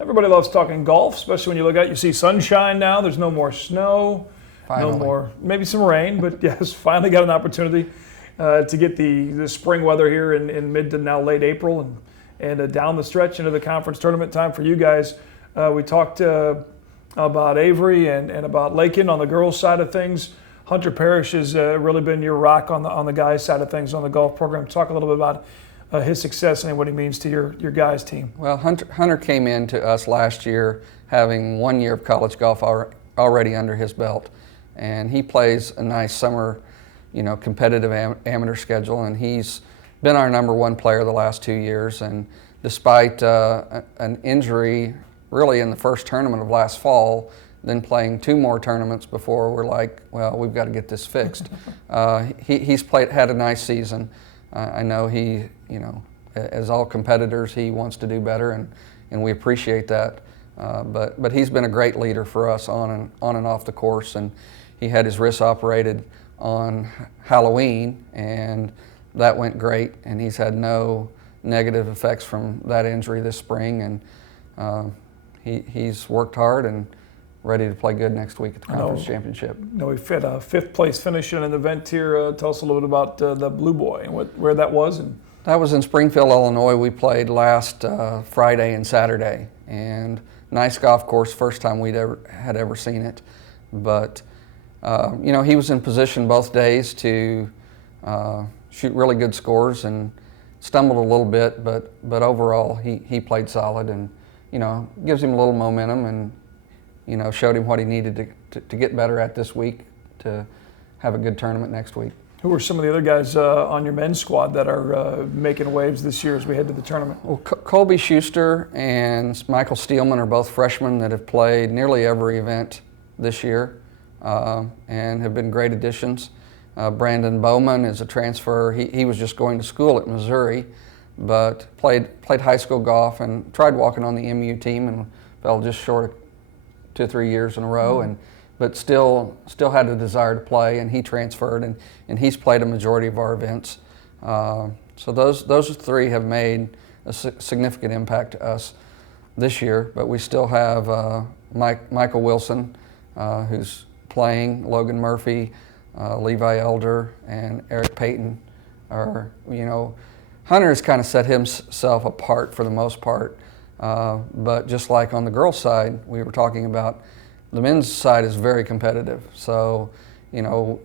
Everybody loves talking golf, especially when you look out, you see sunshine now. There's no more snow, Finally. no more, maybe some rain, but yes, finally got an opportunity to get the spring weather here in mid to now late April and down the stretch into the conference tournament time for you guys. We talked about Avery and about Lakin on the girls' side of things. Hunter Parrish has really been your rock on the guys' side of things on the golf program. Talk a little bit about his success and what he means to your guys' team. Well, Hunter came into us last year having 1 year of college golf already under his belt, and he plays a nice summer, competitive amateur schedule, and he's been our #1 player the last 2 years. And despite an injury, really in the first tournament of last fall, then playing 2 more tournaments before we're like, well, we've got to get this fixed. He's had a nice season. I know he, as all competitors, he wants to do better, and we appreciate that. But he's been a great leader for us on and off the course, and he had his wrist operated on Halloween, and that went great, and he's had no negative effects from that injury this spring, and he's worked hard and ready to play good next week at the conference championship. We had a 5th place finish in an event here. Tell us a little bit about the Blue Boy and where that was. That was in Springfield, Illinois. We played last Friday and Saturday, and nice golf course. First time we'd ever seen it, but he was in position both days to shoot really good scores and stumbled a little bit, but overall he played solid, and gives him a little momentum, and showed him what he needed to get better at this week to have a good tournament next week. Who are some of the other guys on your men's squad that are making waves this year as we head to the tournament? Well, Colby Schuster and Michael Steelman are both freshmen that have played nearly every event this year and have been great additions. Brandon Bowman is a transfer. He was just going to school at Missouri, but played high school golf and tried walking on the MU team and fell just short of 2 or 3 years in a row, but still had a desire to play, and he transferred, and he's played a majority of our events. So those 3 have made a significant impact to us this year, but we still have Michael Wilson, who's playing, Logan Murphy, Levi Elder, and Eric Payton are, Hunter has kind of set himself apart for the most part. But just like on the girls' side, we were talking about, the men's side is very competitive. So,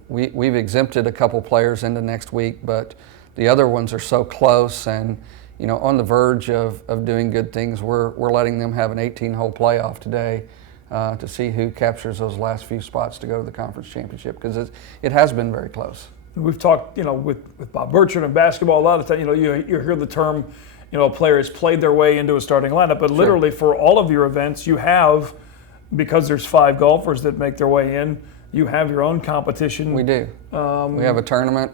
we've exempted a couple players into next week, but the other ones are so close and, on the verge of doing good things. We're letting them have an 18-hole playoff today to see who captures those last few spots to go to the conference championship, because it has been very close. We've talked, with Bob Bertrand and basketball a lot of times. You hear the term, a player has played their way into a starting lineup, but literally for all of your events, you have, because there's 5 golfers that make their way in, you have your own competition. We do. We have a tournament,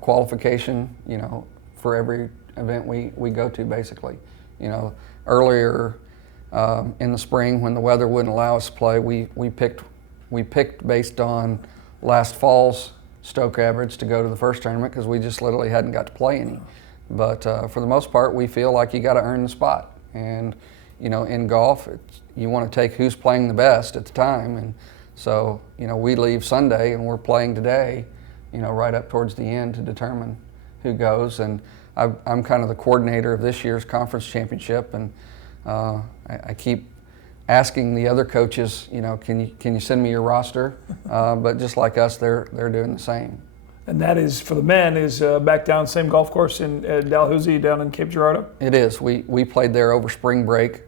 qualification, for every event we go to, basically. Earlier in the spring, when the weather wouldn't allow us to play, we picked based on last fall's Stoke average to go to the first tournament, because we just literally hadn't got to play any. But for the most part, we feel like you got to earn the spot. And in golf, you want to take who's playing the best at the time. And so we leave Sunday and we're playing today, right up towards the end to determine who goes. And I'm kind of the coordinator of this year's conference championship, and I keep asking the other coaches, can you send me your roster? But just like us, they're doing the same. And that is, for the men, is back down same golf course in Dalhousie down in Cape Girardeau? It is. We played there over spring break,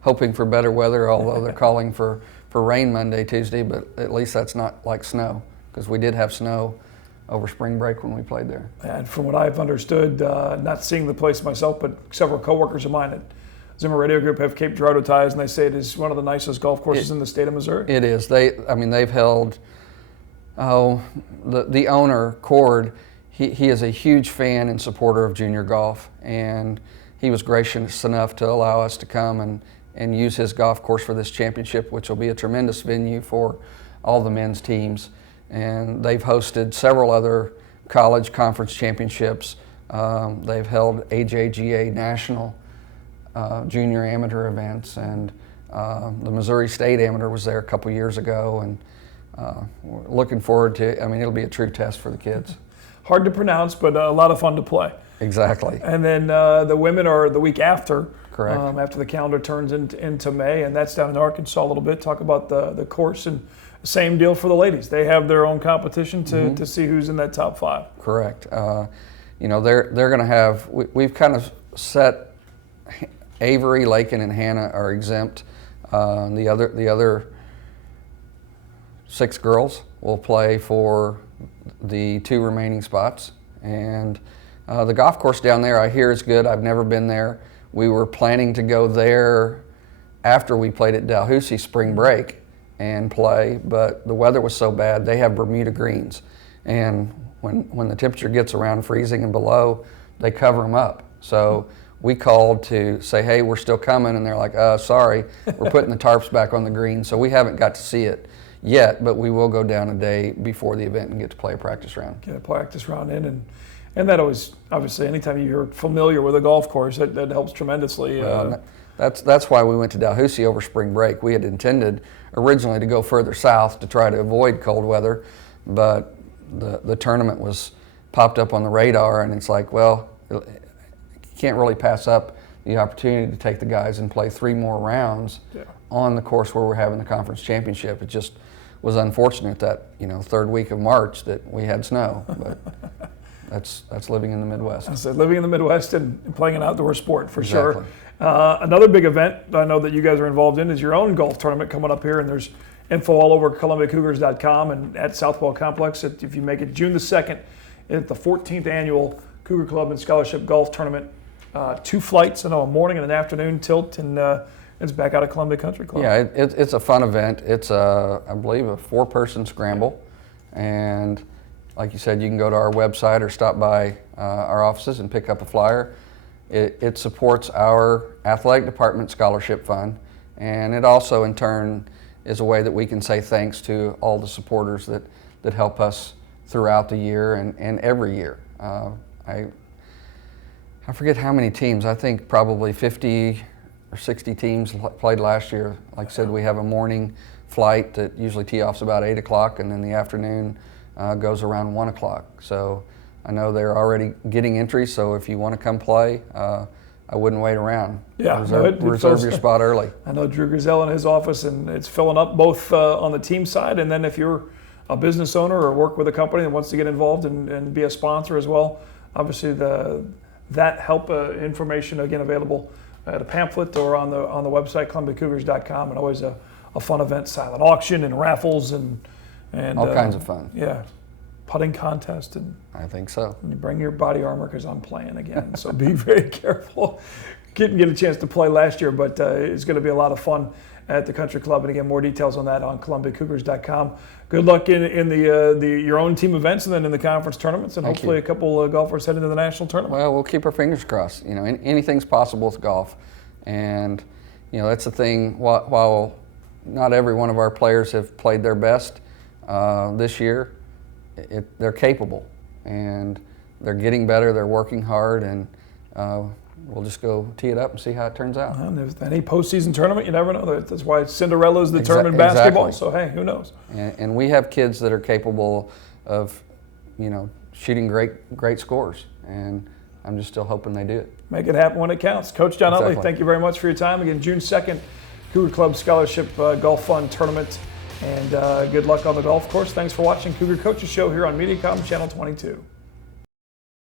hoping for better weather, although they're calling for rain Monday, Tuesday, but at least that's not like snow, because we did have snow over spring break when we played there. And from what I've understood, not seeing the place myself, but several coworkers of mine at Zimmer Radio Group have Cape Girardeau ties, and they say it is one of the nicest golf courses in the state of Missouri. It is. They've held, the owner, Cord, he is a huge fan and supporter of junior golf, and he was gracious enough to allow us to come and use his golf course for this championship, which will be a tremendous venue for all the men's teams. And they've hosted several other college conference championships. They've held AJGA National junior amateur events, and the Missouri State Amateur was there a couple years ago, and we're looking forward to, I mean, it'll be a true test for the kids. Hard to pronounce, but a lot of fun to play. Exactly. And then the women are the week after. Correct. After the calendar turns into May, and that's down in Arkansas a little bit. Talk about the course, and same deal for the ladies. They have their own competition to see who's in that top 5. Correct. You know, they're going to have, we've kind of set Avery, Lakin, and Hannah are exempt. The other 6 girls will play for the 2 remaining spots. And the golf course down there, I hear, is good. I've never been there. We were planning to go there after we played at Dalhousie spring break and play, but the weather was so bad. They have Bermuda greens, and when the temperature gets around freezing and below, they cover them up. So we called to say, hey, we're still coming, and they're like, sorry, we're putting the tarps back on the green. So we haven't got to see it yet, but we will go down a day before the event and get to play a practice round. Get a practice round in, and that always, obviously, anytime you're familiar with a golf course, that helps tremendously. That's why we went to Dalhousie over spring break. We had intended originally to go further south to try to avoid cold weather, but the tournament popped up on the radar, and it's like, well, you can't really pass up the opportunity to take the guys and play 3 more rounds on the course where we're having the conference championship. It just was unfortunate that, you know, 3rd week of March that we had snow, but that's living in the Midwest. I said living in the Midwest and playing an outdoor sport for Exactly. sure. Another big event I know that you guys are involved in is your own golf tournament coming up here, and there's info all over ColumbiaCougars.com and at Southwell Complex. If you make it June the 2nd, at the 14th annual Cougar Club and Scholarship Golf Tournament. 2 flights, a morning and an afternoon tilt, and it's back out of Columbia Country Club. Yeah, it's a fun event. It's I believe a 4-person scramble, and like you said, you can go to our website or stop by our offices and pick up a flyer. It supports our athletic department scholarship fund, and it also in turn is a way that we can say thanks to all the supporters that help us throughout the year and every year. I forget how many teams. I think probably 50 or 60 teams played last year. Like I said, we have a morning flight that usually tee offs about 8 o'clock, and then the afternoon goes around 1 o'clock. So I know they're already getting entries, so if you want to come play, I wouldn't wait around. Yeah, reserve your spot early. I know Drew Griselle in his office, and it's filling up both on the team side, and then if you're a business owner or work with a company that wants to get involved and be a sponsor as well, obviously that help information, again, available at a pamphlet or on the website, ColumbiaCougars.com, and always a fun event, silent auction and raffles and all kinds of fun. Yeah, putting contest, and I think so. you bring your body armor because I'm playing again, so be very careful. Didn't get a chance to play last year, but it's going to be a lot of fun at the Country Club, and again, more details on that on ColumbiaCougars.com. Good luck in your own team events, and then in the conference tournaments, and hopefully a couple of golfers head into the national tournament. Well, we'll keep our fingers crossed. You know, anything's possible with golf, and you know that's the thing. While not every one of our players have played their best this year, they're capable, and they're getting better. They're working hard, and we'll just go tee it up and see how it turns out. And if any postseason tournament, you never know. That's why Cinderella's the term in basketball. So hey, who knows? And we have kids that are capable of, you know, shooting great scores, and I'm just still hoping they do it. Make it happen when it counts. Coach John Utley, thank you very much for your time. Again, June 2nd, Cougar Club Scholarship Golf Fund Tournament, and good luck on the golf course. Thanks for watching Cougar Coaches Show here on Mediacom Channel 22.